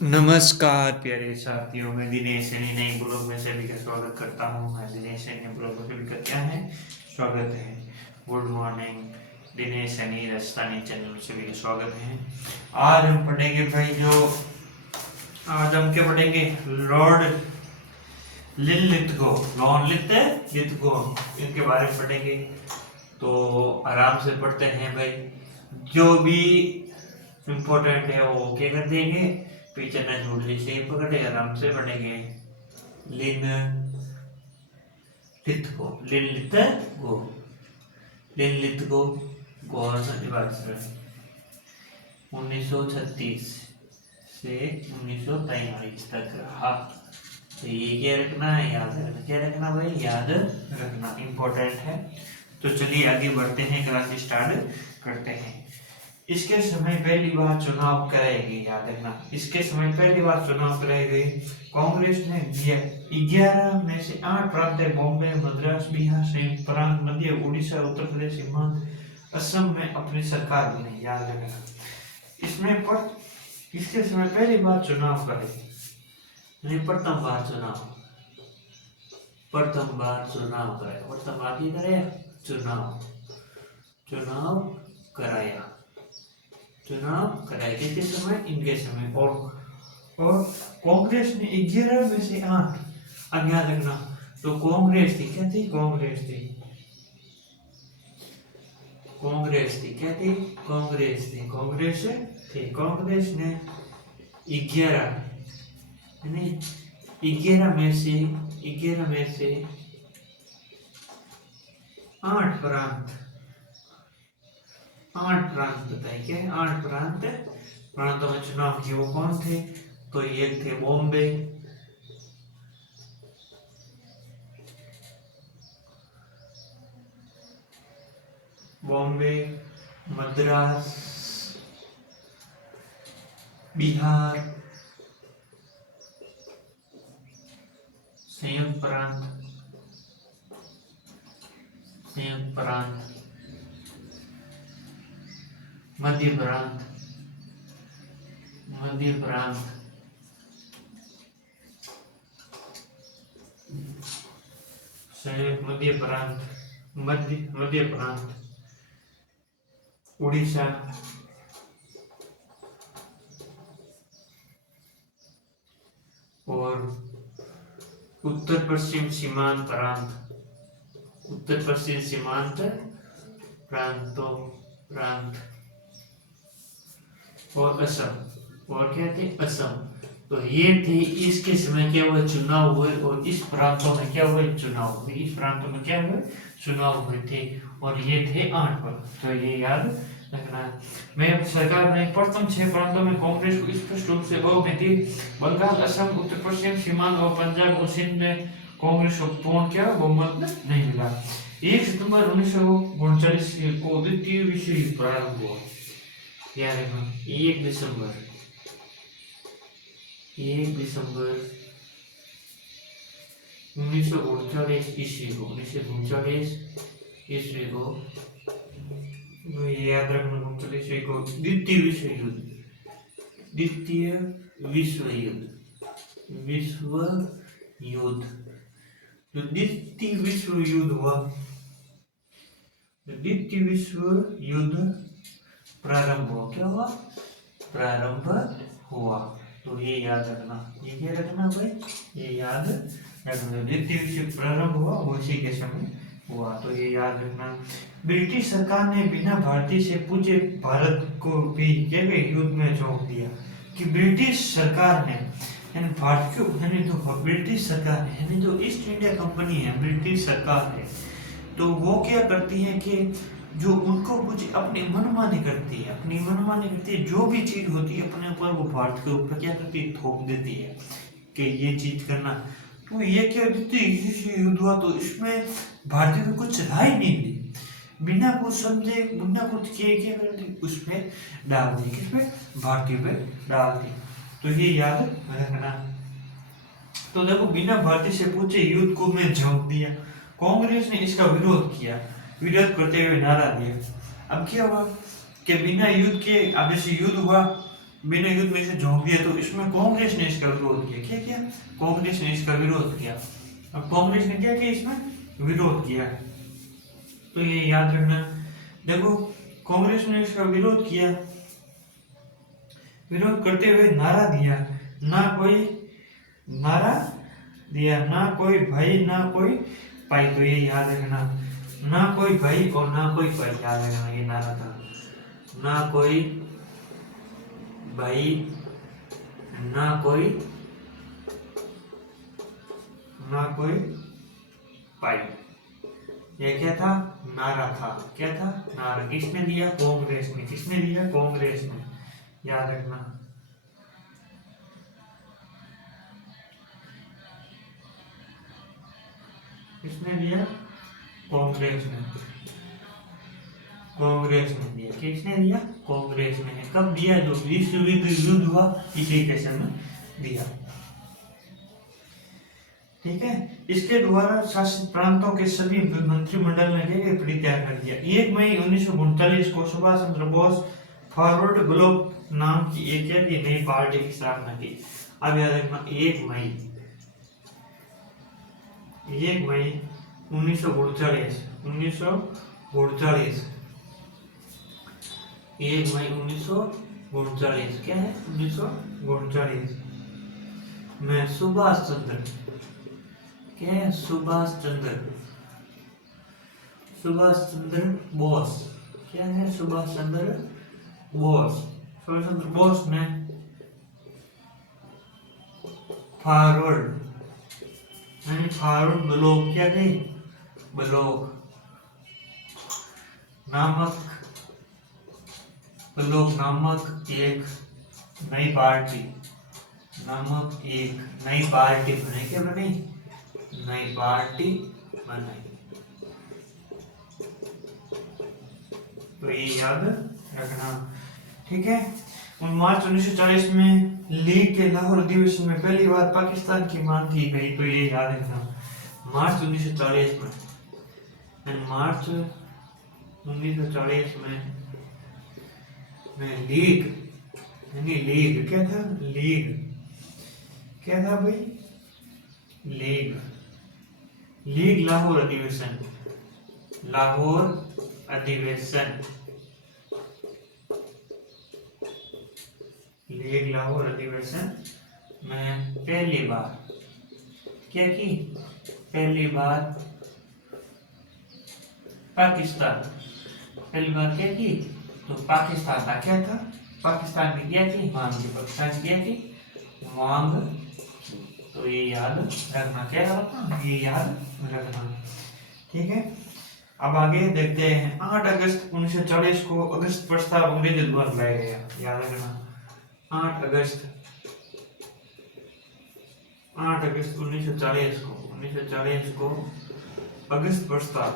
नमस्कार प्यारे साथियों, मैं दिनेश सैनी नई ब्लॉग में सभी का स्वागत करता हूँ। मैं दिनेश सैनी ब्लॉग में सभी का क्या है स्वागत है। Good morning, Dinesh Saini Rajasthani channel में सभी का स्वागत है। आज हम पढ़ेंगे भाई आज हम क्या पढ़ेंगे, लॉर्ड लिथगो इनके बारे में पढ़ेंगे। तो आराम से पढ़ते हैं भाई, जो भी इम्पोर्टेंट है वो ओके कर देंगे, पीछे न छोड़ लीजिए, पकड़े आराम से पढ़ेंगे। लिन लिथगो लिन लिथगो गवर्नर 1936 से 1943 तक रहा। तो ये क्या रखना है, याद रखना, क्या रखना भाई, याद रखना इम्पोर्टेंट है। तो चलिए आगे बढ़ते हैं, क्लास स्टार्ट करते हैं। इसके समय पहली बार चुनाव कराए गए, याद रखना, इसके समय पहली बार चुनाव कराए गए। कांग्रेस ने 11 में से 8 प्रांत बॉम्बे, मद्रास, बिहार, संयुक्त प्रांत, मध्य उड़ीसा, उत्तर प्रदेश, सीमांत असम में अपनी सरकार बनाई, याद रखना। इसमें पर इसके समय पहली बार चुनाव करे, प्रथम बार चुनाव कराया, प्रथम बार की कराया चुनाव कराया किसके समय, इनके समय। और कांग्रेस ने 11 में से 8, अब याद रखना। तो कांग्रेस थी क्या थी, कांग्रेस ने 11 में से 8 प्रांत बताए, क्या है 8 प्रांतों में चुनाव किए। वो कौन थे, तो एक थे बॉम्बे, मद्रास, बिहार, संयुक्त प्रांत, मध्य प्रांत, मध्य प्रांत, उड़ीसा, और उत्तर पश्चिम सीमांत प्रांत और असम, और क्या थे, असम। तो ये थे, इसके समय क्या हुए, चुनाव हुए, और इस प्रांतों में क्या हुए, चुनाव हुए थे। और ये थे 8 पर, तो ये याद रखना है। मैं अब सरकार ने प्रथम 6 प्रांतों में कांग्रेस को स्पष्ट रूप से बहुमत थी। बंगाल, असम, उत्तर पश्चिम सीमांत और पंजाब और सिंध में कांग्रेस को पूर्ण क्या बहुमत नहीं मिला। 1 सितंबर 1939 को द्वितीय विश्व युद्ध प्रारंभ हुआ, याद रखना। 1 दिसंबर 1939 ईस्वी को याद रखना, 39 ईस्वी को द्वितीय विश्व युद्ध हुआ। द्वितीय विश्व युद्ध प्रारंभ हुआ। तो ये याद रखना, ये क्या रखना भाई, ये याद रखना। द्वितीय विश्व प्रारंभ हुआ, वो इसी के समय हुआ, तो ये याद रखना। ब्रिटिश सरकार ने बिना भारतीय से पूछे भारत को भी युद्ध में झोंक दिया। कि ब्रिटिश सरकार ने भारत को, ब्रिटिश सरकार ने, जो ईस्ट इंडिया कंपनी है, ब्रिटिश सरकार है, तो वो क्या करती है कि जो उनको कुछ अपनी मनमानी करती है, जो भी चीज होती है अपने ऊपर, वो भारत के ऊपर क्या करती है, थोप देती है कि ये चीज करना। तो ये क्या युद्ध हुआ, तो इसमें भारतीय को कुछ राय नहीं दी, बिना कुछ समझे, बिना कुछ किए, क्या करती, उसमें डाल दी, किसमें, भारतीय पे डाल दी। तो ये याद रखना। तो देखो, बिना भारतीय से पूछे युद्ध को में झोंक दिया। कांग्रेस ने इसका विरोध करते हुए नारा दिया। अब क्या हुआ कि बिना युद्ध के, अब जैसे युद्ध हुआ, बिना युद्ध में इसे झोंक दिया, तो इसमें कांग्रेस ने इसका विरोध किया। क्या किया? कांग्रेस ने इसका विरोध किया। अब कांग्रेस ने क्या किया? इसमें विरोध किया। तो ये याद रखना। देखो, कांग्रेस ने इसका विरोध किया, विरोध करते हुए नारा दिया, ना कोई नारा दिया, ना कोई भाई ना कोई पाई। तो ये याद रखना, ना कोई भाई और ना कोई पाई, याद रखना ये नारा था। ना कोई भाई ना कोई पाई, ये क्या था? नारा था। क्या था? नारा। किसने दिया? कांग्रेस ने। किसने दिया? कांग्रेस ने, याद रखना। किसने दिया? कांग्रेस ने। कांग्रेस ने दिया। किसने दिया? कांग्रेस ने। कब दिया? जो विश्व युद्ध हुआ इसी के समय दिया। ठीक है। इसके द्वारा शासित प्रांतों के सभी मंत्रिमंडल ने परित्याग कर दिया। 1 मई 1939 को सुभाष चंद्र बोस फॉरवर्ड ब्लॉक नाम की एक नई पार्टी की स्थापना की। अब याद रखना, 1 मई 1939 1 मई 1939 क्या है? 1939 में सुभाष चंद्र, क्या है? सुभाष चंद्र बोस, क्या है? सुभाष चंद्र बोस ने फॉरवर्ड ब्लॉक, क्या गई? ब्लॉक नामक एक नई पार्टी बने। क्या बनी? नई पार्टी बनाई। तो ये याद रखना। ठीक है। और मार्च 1940 में लीग के लाहौर अधिवेशन में पहली बार पाकिस्तान की मांग की गई। तो ये याद रखना, मार्च 1940 में लीग क्या था? क्या था भाई? लीग लाहौर अधिवेशन में पहली बार क्या की? पहली बार पाकिस्तान, क्या की? तो पाकिस्तान का क्या था? पाकिस्तान ने क्या की? मांग की। पाकिस्तान क्या की? मांग। तो ये याद रखना। क्या रखना? ये याद रखना। ठीक है। अब आगे देखते हैं। 8 अगस्त 1940 को अगस्त प्रस्ताव अंग्रेजों द्वारा लाया गया। याद रखना, 8 अगस्त 1940 को अगस्त प्रस्ताव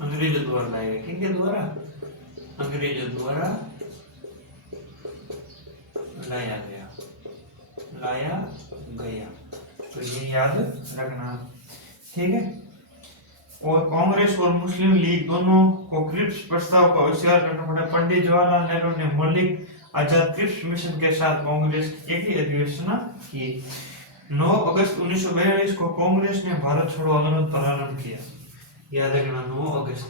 अंग्रेजों द्वारा लाया गया। किसके द्वारा? अंग्रेजों द्वारा लाया गया। तो ये याद रखना। ठीक है। और कांग्रेस और मुस्लिम लीग दोनों को क्रिप्स प्रस्ताव को अस्वीकार करना पड़ा। पंडित जवाहरलाल नेहरू ने मौलिक आजाद क्रिप्स मिशन के साथ कांग्रेस की एक अधिवेशन की। 9 अगस्त 1942 को कांग्रेस ने भारत छोड़ो आंदोलन प्रारंभ किया। याद रखना, 9 अगस्त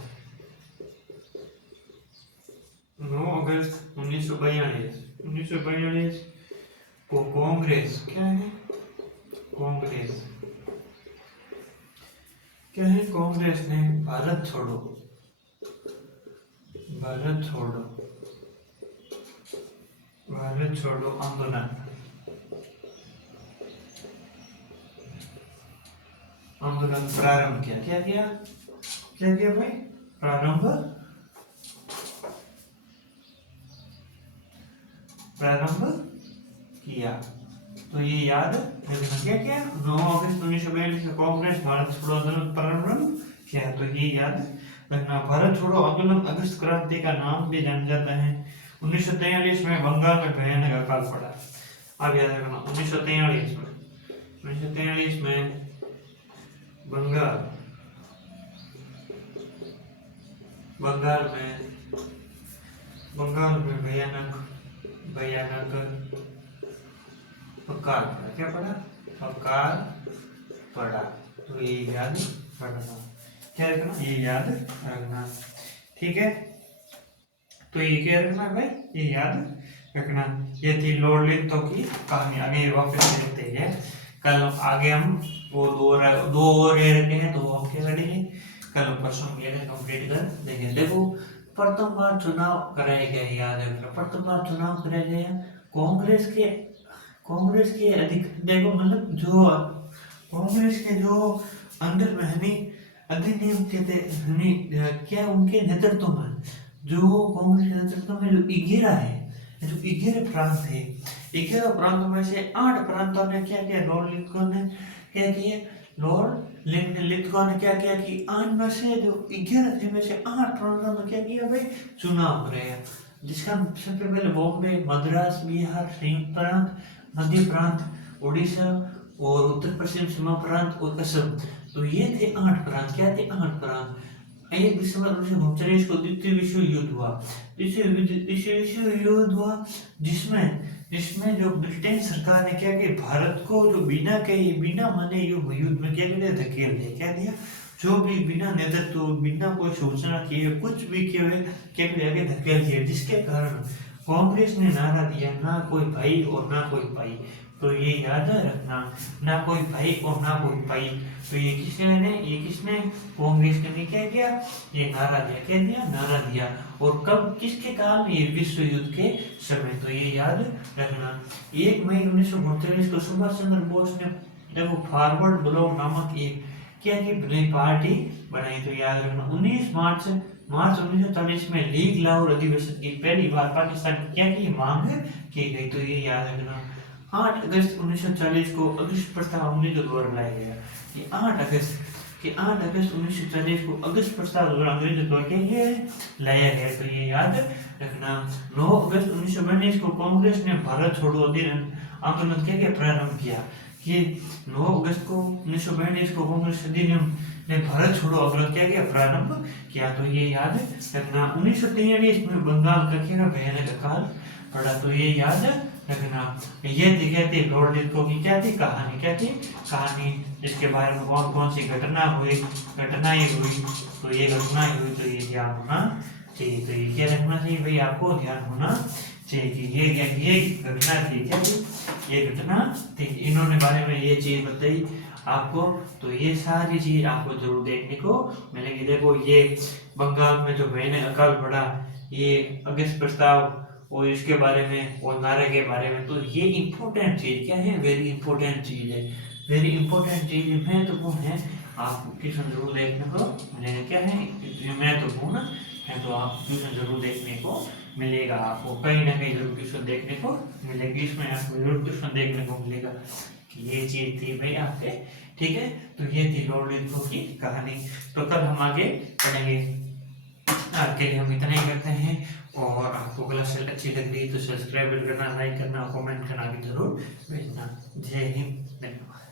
1942 को कांग्रेस, क्या है? कांग्रेस ने भारत छोड़ो आंदोलन प्रारंभ किया। क्या किया भाई? प्रारंभ किया। तो ये याद रखना। क्या 9 अगस्त 1942 को कांग्रेस भारत छोड़ो आंदोलन प्रारंभ किया। तो ये याद रखना। भारत छोड़ो आंदोलन अगस्त क्रांति का नाम भी जाना जाता है। 1943 में बंगाल में भयानक अकाल पड़ा। अब याद रखना, 1943 में बंगाल बंगाल में भयानक भयानक अकाल पड़ा। क्या पड़ा? अकाल पड़ा। तो ये याद रखना। क्या रखना? ये याद रखना। ठीक है, तो ये क्या रखना भाई? ये याद रखना। ये थी लॉर्ड लिंथो की कहानी। आगे वापस देखते हैं। कल आगे हम वो दो और ये रखे हैं, तो हम क्या करेंगे? कल परसों ये कंप्लीट कर देंगे। देखो, प्रथम बार चुनाव कराया गया, याद रखना। प्रथम बार चुनाव कराया गया कांग्रेस के अधिक, देखो मतलब जो कांग्रेस के जो अंदर में हनी अधिनियम के थे, हनी क्या उनके नेतृत्व में, जो कांग्रेस के नेतृत्व में जो 11 है, जो 11 प्रांत है, 11 प्रांतों में से 8 प्रांतों ने क्या किया? लॉर्ड लिथगो ने क्या किया? लॉर्ड लिथगो ने क्या किया कि 8 में से जो 11 थे में से 8 प्रांतों में क्या किया भाई? चुनाव कराया। जिसका सबसे पहले बॉम्बे, मद्रास, बिहार, संयुक्त प्रांत, मध्य प्रांत, उड़ीसा और उत्तर पश्चिम सीमा प्रांत और असम। तो ये थे 8 प्रांत। क्या थे? 8 प्रांत। 1 दिसंबर 1939 को द्वितीय विश्व युद्ध हुआ। विश्व युद्ध हुआ जिसमें जो ब्रिटेन सरकार ने क्या किया? भारत को जो बिना माने युद्ध में क्या किया? धकेल दिया। क्या दिया? जो भी बिना नेतृत्व, बिना कोई सूचना किए, कुछ भी किए हुए क्या किया? आगे धकेल दिया। जिसके कारण कांग्रेस ने नारा दिया, ना कोई भाई और ना कोई पाई। तो ये याद रखना, ना कोई भाई और ना कोई पाई। तो ये किसने कांग्रेस ने क्या किया? ये नारा दिया। क्या दिया? नारा दिया। और कब, किसके काल में? ये विश्व युद्ध के समय। तो ये याद रखना। 1 मई 1948 को सुभाष चंद्र बोस ने देखो फॉरवर्ड ब्लॉक नामक एक क्या की नई पार्टी बनाई। तो याद रखना। 19 मार्च 1940 में लीग लाहौर अधिवेशन की पहली बार पाकिस्तान की क्या की मांग की गई। तो ये याद रखना। 8 अगस्त 1940 को अगस्त प्रस्ताव अंग्रेजों द्वारा लाया गया। ये 8 अगस्त 1940 को अगस्त प्रस्ताव द्वारा अंग्रेजों द्वारा क्या लाया गया। तो ये याद रखना। 9 अगस्त 1942 को कांग्रेस ने भारत छोड़ो आंदोलन क्या प्रारंभ किया। कि 9 अगस्त को 1942 को कांग्रेस अधिनियम ने भारत छोड़ो आंदोलन क्या किया? प्रारंभ किया। तो ये याद रखना। 1943 में बंगाल का क्या भयानक अकाल पड़ा। तो ये याद रखना। ये थी लॉर्ड लिथगो की क्या थी? कहानी। क्या थी? कहानी, जिसके बारे में कौन कौन सी घटनाएं हुई। तो ये घटनाएं हुई। तो ये ध्यान होना चाहिए। तो ये क्या रखना चाहिए भाई? आपको ध्यान होना चाहिए कि ये घटना थी। क्या थी? ये घटना थी। इन्होंने बारे में ये चीज बताई आपको। तो ये सारी चीज आपको जरूर देखने को मिलेगी। देखो, ये बंगाल में जो भयानक अकाल पड़ा, ये अगस्त प्रस्ताव और इसके बारे में और नारे के बारे में। तो ये इंपॉर्टेंट चीज क्या है? वेरी इंपॉर्टेंट चीज है। वेरी इंपॉर्टेंट चीज महत्वपूर्ण है। आप ट्यूशन जरूर देखने को मिलेगा। क्या है? महत्वपूर्ण है। तो आप ट्यूशन जरूर देखने को मिलेगा। आपको कहीं ना कहीं जरूर ट्यूशन देखने को मिलेगी। इसमें आपको जरूर ट्यूशन देखने को मिलेगा कि ये चीज थी भाई आपके। ठीक है, तो ये थी लॉर्ड लिथगो की कहानी। तो कल हम आगे पढ़ेंगे। आज के लिए हम इतना ही करते हैं। और आपको क्लास अच्छी लग रही तो सब्सक्राइब करना, लाइक करना, कमेंट करना भी जरूर भेजना। जय हिंद, धन्यवाद।